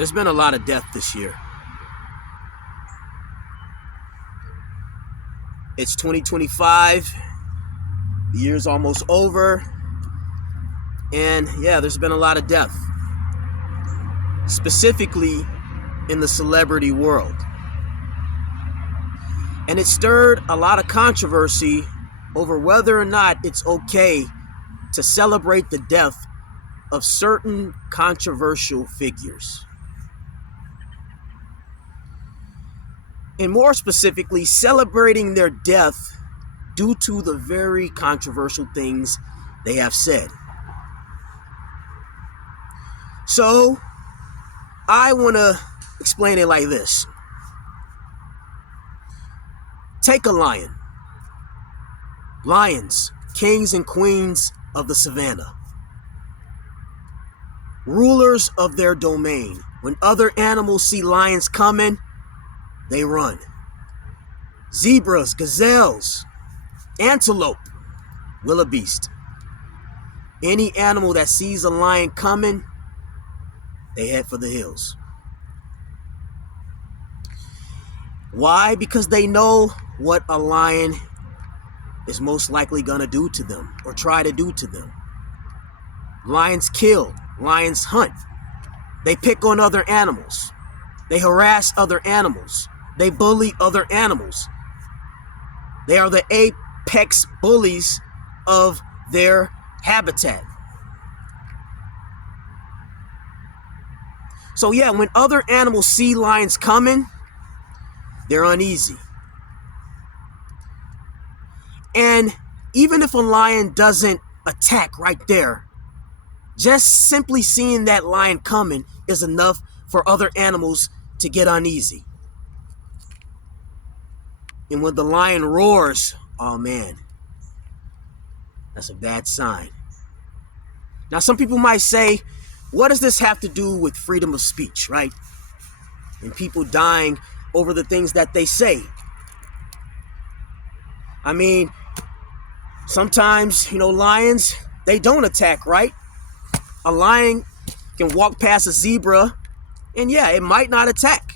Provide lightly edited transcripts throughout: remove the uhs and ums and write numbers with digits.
There's been a lot of death this year. It's 2025. The year's almost over. And yeah, there's been a lot of death. Specifically in the celebrity world. And it stirred a lot of controversy over whether or not it's okay to celebrate the death of certain controversial figures. And more specifically, celebrating their death due to the very controversial things they have said. So, I want to explain it like this. Take a lion. Lions, kings and queens of the savannah. Rulers of their domain. When other animals see lions coming, they run. Zebras, gazelles, antelope, wildebeest. Any animal that sees a lion coming, they head for the hills. Why? Because they know what a lion is most likely gonna do to them or try to do to them. Lions kill, lions hunt. They pick on other animals. They harass other animals. They bully other animals. They are the apex bullies of their habitat. So yeah, when other animals see lions coming, they're uneasy. And even if a lion doesn't attack right there, just simply seeing that lion coming is enough for other animals to get uneasy. And when the lion roars, oh man, that's a bad sign. Now, some people might say, what does this have to do with freedom of speech, right? And people dying over the things that they say. I mean, sometimes, lions, they don't attack, right? A lion can walk past a zebra and yeah, it might not attack.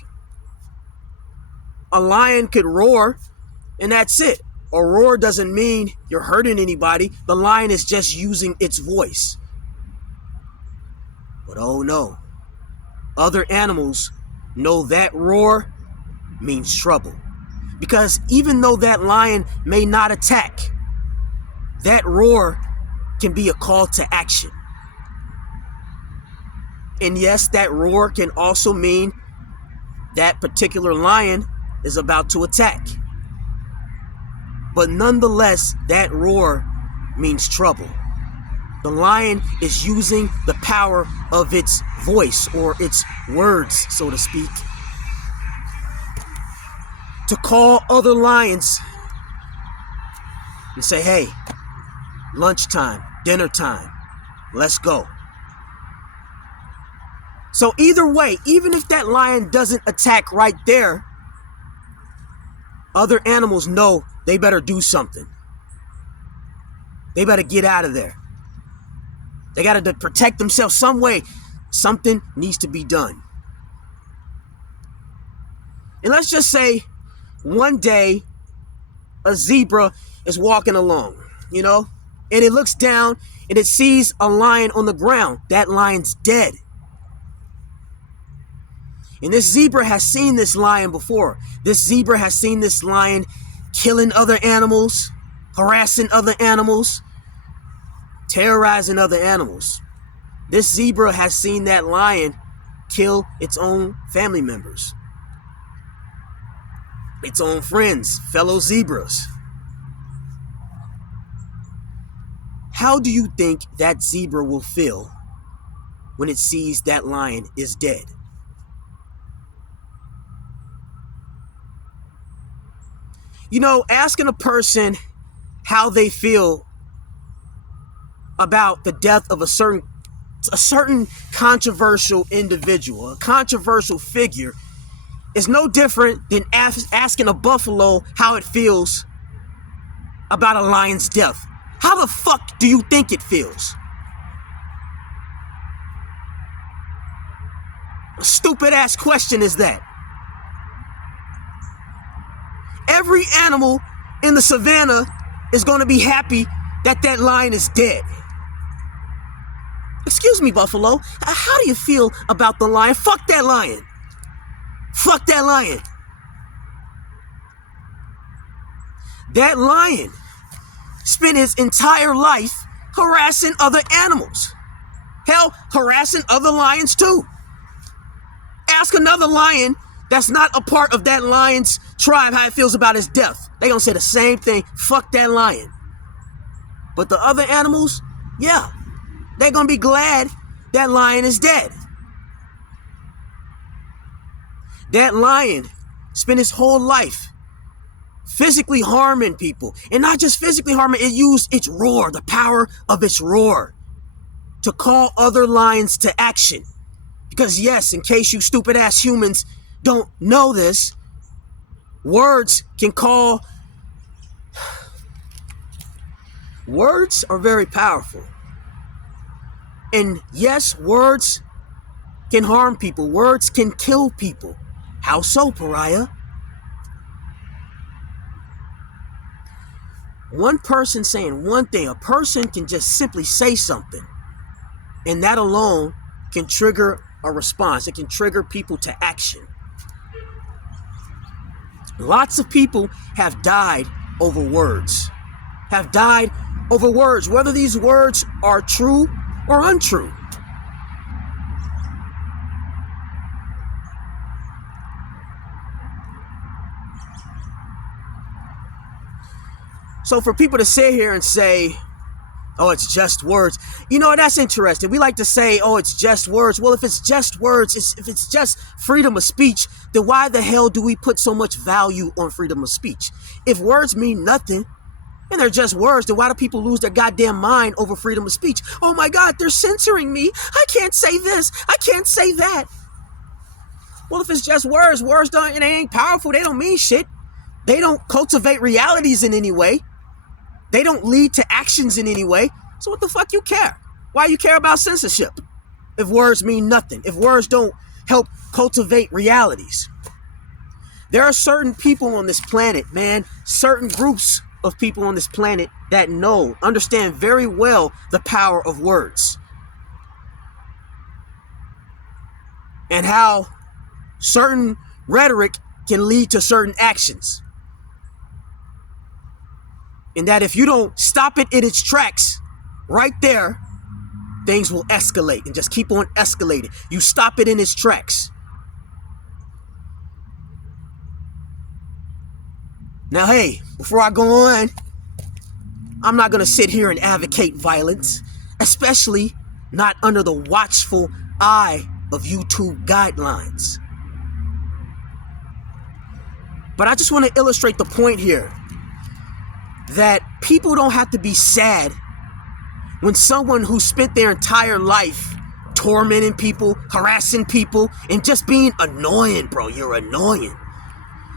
A lion could roar and that's it. A roar doesn't mean you're hurting anybody. The lion is just using its voice. But oh no, other animals know that roar means trouble. Because even though that lion may not attack, that roar can be a call to action. And yes, that roar can also mean that particular lion is about to attack. But nonetheless, that roar means trouble. The lion is using the power of its voice or its words, so to speak, to call other lions and say, hey, lunchtime, dinner time, let's go. So either way, even if that lion doesn't attack right there, other animals know they better do something. They better get out of there. They got to protect themselves some way. Something needs to be done. And let's just say one day a zebra is walking along, and it looks down and it sees a lion on the ground. That lion's dead. And this zebra has seen this lion before. This zebra has seen this lion killing other animals, harassing other animals, terrorizing other animals. This zebra has seen that lion kill its own family members, its own friends, fellow zebras. How do you think that zebra will feel when it sees that lion is dead? Asking a person how they feel about the death of a certain controversial individual, a controversial figure, is no different than asking a buffalo how it feels about a lion's death. How the fuck do you think it feels? A stupid ass question is that? Every animal in the savannah is going to be happy that that lion is dead. Excuse me, Buffalo. How do you feel about the lion? Fuck that lion. Fuck that lion. That lion spent his entire life harassing other animals. Hell, harassing other lions too. Ask another lion that's not a part of that lion's tribe how it feels about his death. They gonna say the same thing. Fuck that lion. But the other animals, yeah, they're gonna be glad that lion is dead. That lion spent his whole life physically harming people. And not just physically harming, it used its roar, the power of its roar, to call other lions to action. Because yes, in case you stupid ass humans don't know this, words are very powerful. And yes, words can harm people. Words can kill people. How so, pariah? One person saying one thing, a person can just simply say something, and that alone can trigger a response. It can trigger people to action. Lots of people have died over words. Whether these words are true or untrue. So for people to sit here and say, oh, it's just words. You know, that's interesting. We like to say, oh, it's just words. Well, if it's just words, if it's just freedom of speech, then why the hell do we put so much value on freedom of speech? If words mean nothing and they're just words, then why do people lose their goddamn mind over freedom of speech? Oh my God, they're censoring me. I can't say this. I can't say that. Well, if it's just words, they ain't powerful. They don't mean shit. They don't cultivate realities in any way. They don't lead to actions in any way. So what the fuck you care? Why you care about censorship? If words mean nothing, if words don't help cultivate realities. There are certain people on this planet, man, certain groups of people on this planet that understand very well the power of words. And how certain rhetoric can lead to certain actions. And that if you don't stop it in its tracks, right there, things will escalate and just keep on escalating. You stop it in its tracks. Now, hey, before I go on, I'm not going to sit here and advocate violence, especially not under the watchful eye of YouTube guidelines. But I just want to illustrate the point here that people don't have to be sad when someone who spent their entire life tormenting people, harassing people, and just being annoying, bro. You're annoying.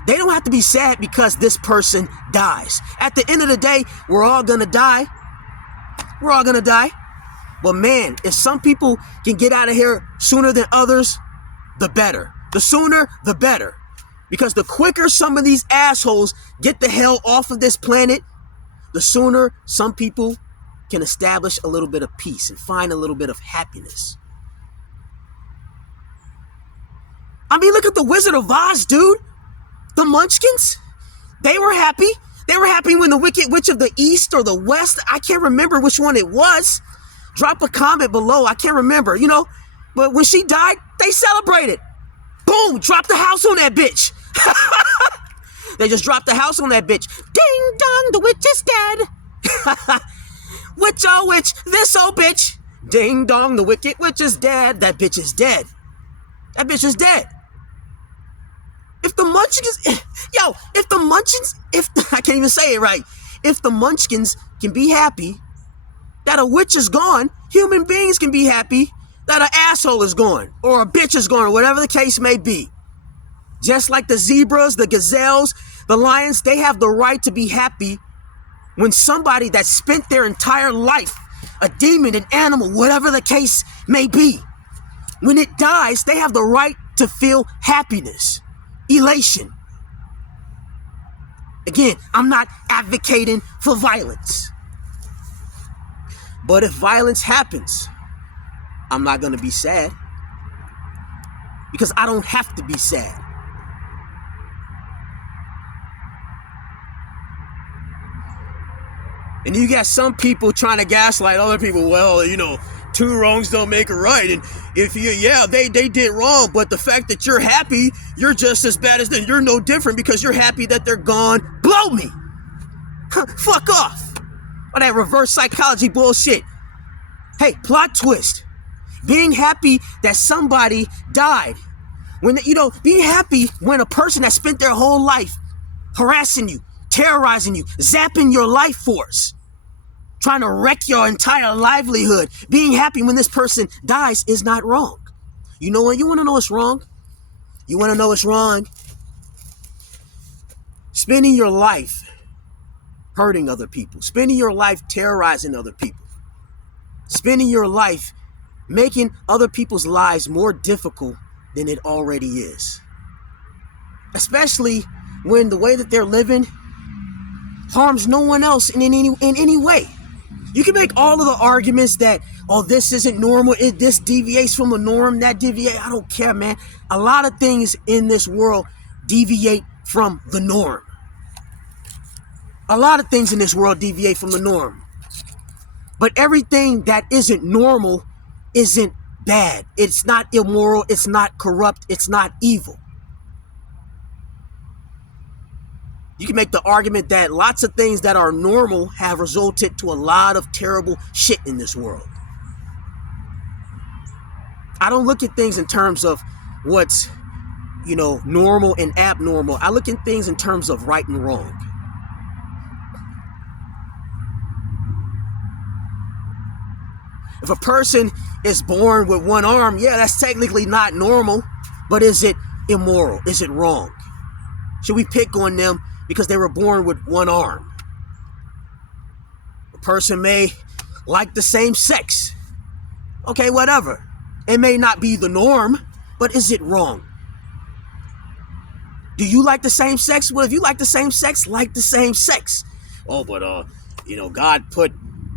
They don't have to be sad because this person dies. At the end of the day, we're all gonna die. We're all gonna die. But man, if some people can get out of here sooner than others, the better. The sooner, the better. Because the quicker some of these assholes get the hell off of this planet, the sooner some people can establish a little bit of peace and find a little bit of happiness. I mean, look at the Wizard of Oz, dude. The Munchkins, they were happy. They were happy when the Wicked Witch of the East or the West, I can't remember which one it was. Drop a comment below. I can't remember, But when she died, they celebrated. Boom, drop the house on that bitch. They just dropped the house on that bitch. Ding dong, the witch is dead. Witch, oh witch, this old bitch. Ding dong, the wicked witch is dead. That bitch is dead. That bitch is dead. If the Munchkins, I can't even say it right. If the Munchkins can be happy that a witch is gone, human beings can be happy that an asshole is gone or a bitch is gone or whatever the case may be. Just like the zebras, the gazelles, the lions, they have the right to be happy when somebody that spent their entire life, a demon, an animal, whatever the case may be, When it dies, they have the right to feel happiness, elation. Again, I'm not advocating for violence. But if violence happens, I'm not going to be sad. Because I don't have to be sad. And you got some people trying to gaslight other people. Well, you know, two wrongs don't make a right. And if you, yeah, they did wrong. But the fact that you're happy, you're just as bad as them. You're no different because you're happy that they're gone. Blow me. Fuck off. Or that reverse psychology bullshit. Hey, plot twist. Being happy that somebody died. When, you know, being happy when a person that spent their whole life harassing you, terrorizing you, zapping your life force, trying to wreck your entire livelihood. Being happy when this person dies is not wrong. You know what? You want to know what's wrong? You want to know what's wrong? Spending your life hurting other people. Spending your life terrorizing other people. Spending your life making other people's lives more difficult than it already is. Especially when the way that they're living harms no one else in any way. You can make all of the arguments that, oh, this isn't normal, this deviates from the norm, that deviates. I don't care, man. A lot of things in this world deviate from the norm. A lot of things in this world deviate from the norm. But everything that isn't normal isn't bad. It's not immoral. It's not corrupt. It's not evil. You can make the argument that lots of things that are normal have resulted to a lot of terrible shit in this world. I don't look at things in terms of what's, you know, normal and abnormal. I look at things in terms of right and wrong. If a person is born with one arm, yeah, that's technically not normal, but is it immoral? Is it wrong? Should we pick on them because they were born with one arm? A person may like the same sex. Okay, whatever. It may not be the norm, but is it wrong? Do you like the same sex? Well, if you like the same sex, like the same sex. Oh, but, you know, God put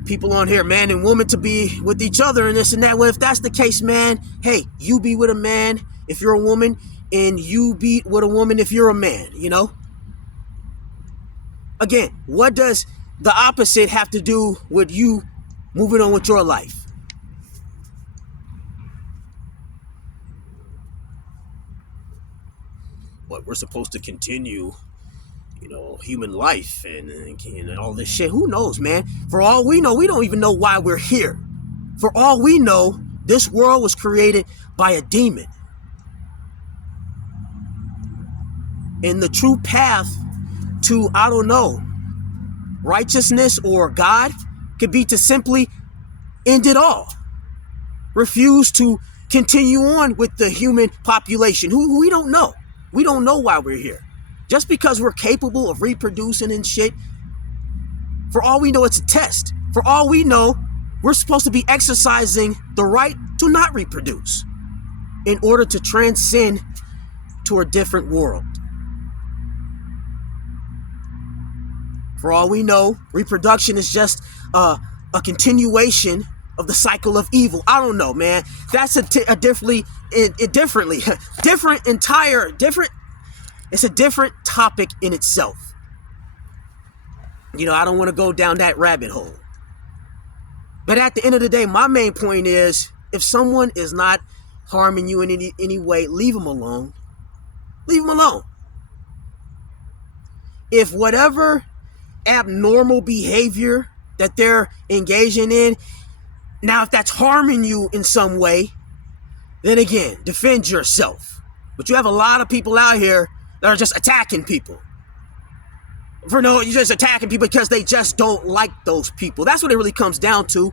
people on here, man and woman, to be with each other and this and that. Well, if that's the case, man, hey, you be with a man if you're a woman, and you be with a woman if you're a man, you know? Again, what does the opposite have to do with you moving on with your life? What, we're supposed to continue, you know, human life and all this shit. Who knows, man? For all we know, we don't even know why we're here. For all we know, this world was created by a demon. And the true path to, I don't know, righteousness or God could be to simply end it all. Refuse to continue on with the human population who we don't know. We don't know why we're here. Just because we're capable of reproducing and shit, for all we know, it's a test. For all we know, we're supposed to be exercising the right to not reproduce in order to transcend to a different world. For all we know, reproduction is just a continuation of the cycle of evil. I don't know, man. That's different. It's a different topic in itself. You know, I don't want to go down that rabbit hole. But at the end of the day, my main point is, if someone is not harming you in any way, leave them alone. Leave them alone. If whatever abnormal behavior that they're engaging in, now if that's harming you in some way, then again, defend yourself. But you have a lot of people out here that are just attacking people. You're just attacking people because they just don't like those people. That's what it really comes down to.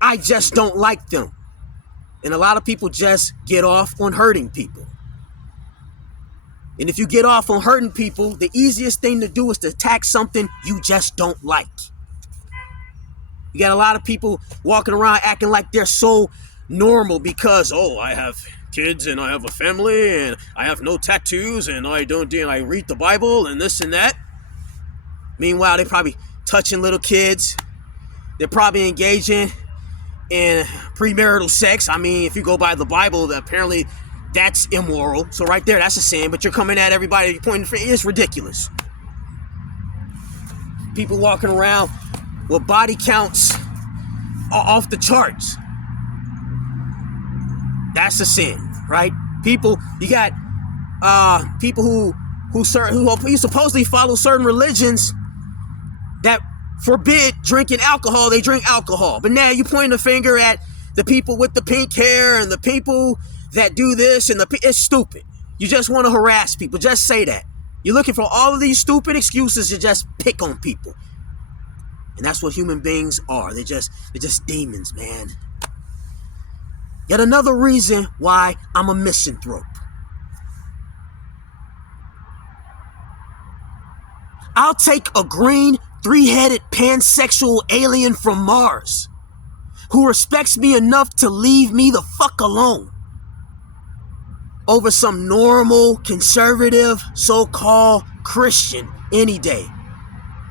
I just don't like them. And a lot of people just get off on hurting people. And if you get off on hurting people, the easiest thing to do is to attack something you just don't like. You got a lot of people walking around acting like they're so normal because, oh, I have kids and I have a family and I have no tattoos and I read the Bible and this and that. Meanwhile, they're probably touching little kids. They're probably engaging in premarital sex. I mean, if you go by the Bible, apparently that's immoral. So right there, that's a sin. But you're coming at everybody, you're pointing the finger. It's ridiculous. People walking around with body counts off the charts. That's a sin, right? People, you got people who supposedly follow certain religions that forbid drinking alcohol. They drink alcohol, but now you pointing the finger at the people with the pink hair and the people that do this and it's stupid. You just want to harass people. Just say that. You're looking for all of these stupid excuses to just pick on people, and that's what human beings are. They're just demons, man. Yet another reason why I'm a misanthrope. I'll take a green, three-headed pansexual alien from Mars who respects me enough to leave me the fuck alone over some normal, conservative, so-called Christian any day.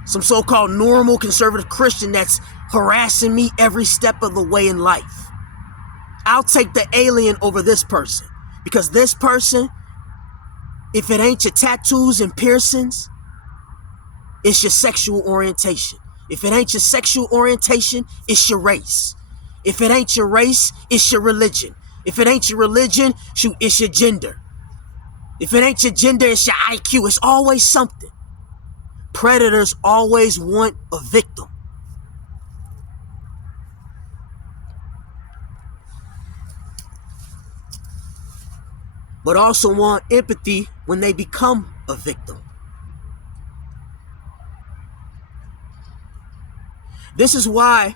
Some so-called normal, conservative Christian that's harassing me every step of the way in life. I'll take the alien over this person, because this person, if it ain't your tattoos and piercings, it's your sexual orientation. If it ain't your sexual orientation, it's your race. If it ain't your race, it's your religion. If it ain't your religion, shoot, it's your gender. If it ain't your gender, it's your IQ. It's always something. Predators always want a victim. But also want empathy when they become a victim. This is why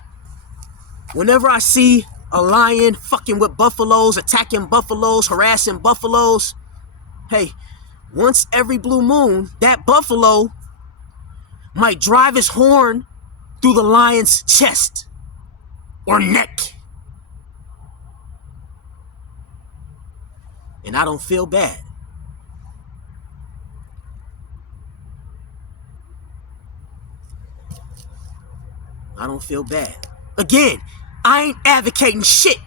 whenever I see a lion fucking with buffaloes, attacking buffaloes, harassing buffaloes, hey, once every blue moon, that buffalo might drive his horn through the lion's chest or neck. And I don't feel bad. I don't feel bad. Again, I ain't advocating shit.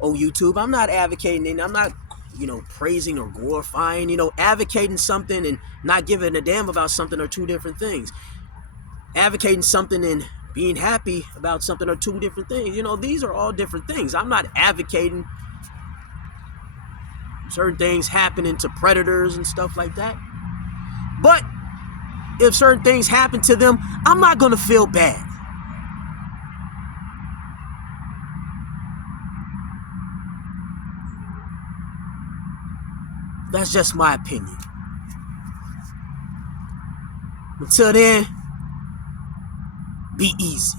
Oh, YouTube, I'm not advocating and I'm not, praising or glorifying. Advocating something and not giving a damn about something are two different things. Advocating something and being happy about something are two different things. These are all different things. I'm not advocating certain things happening to predators and stuff like that. But if certain things happen to them, I'm not going to feel bad. That's just my opinion. Until then, be easy.